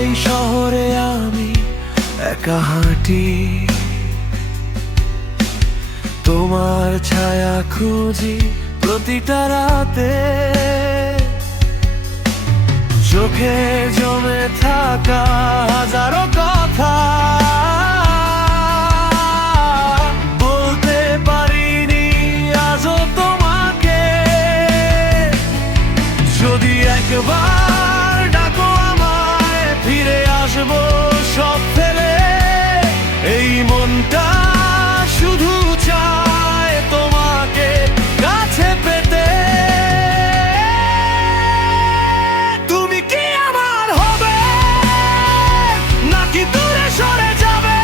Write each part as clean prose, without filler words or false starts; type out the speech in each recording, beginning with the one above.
এই শহরে আমি একা হাঁটি, তোমার ছায়া খুঁজি প্রতিটা রাতে। চোখে জমে থাকা হাজারো কথা বলতে পারিনি আজও তোমাকে। যদি একবার ডাকো আমায়, ফিরে আসবো সব ফেলে। এই মনটা শুধু চায় তোমাকে কাছে পেতে। তুমি কি আমার হবে, নাকি দূরে সরে যাবে?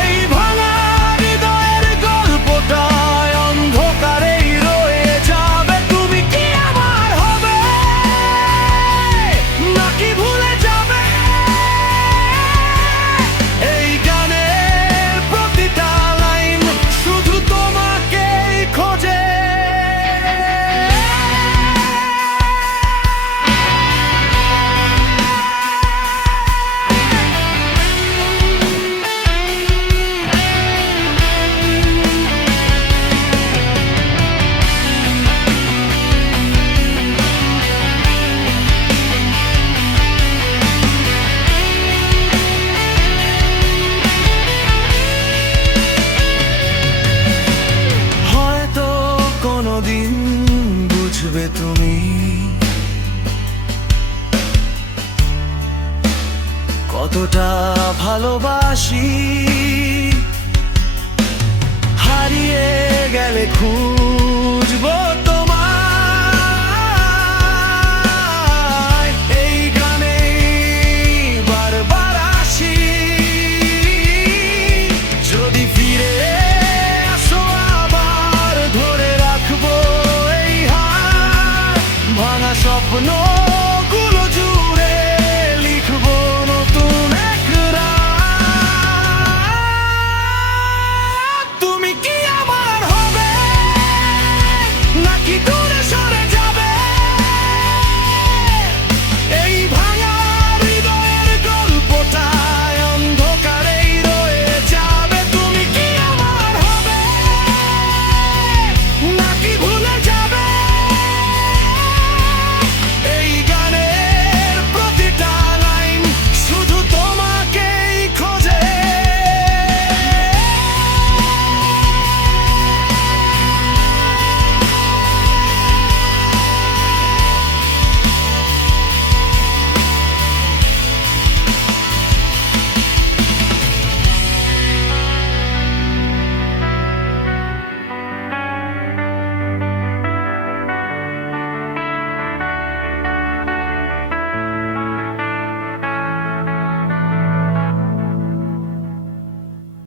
এই ভাঙা হৃদয়ের গল্পটায় অন্ধকারেই রয়ে যাবে। তুমি কি আমার হবে, নাকি ভুলে যাবে? এই গানের প্রতিটা লাইন শুধু তোমাকেই খোঁজে। হয়তো কোনোদিন বুঝবে তুমি কতটা ভালোবাসি। হারিয়ে গেলে খুব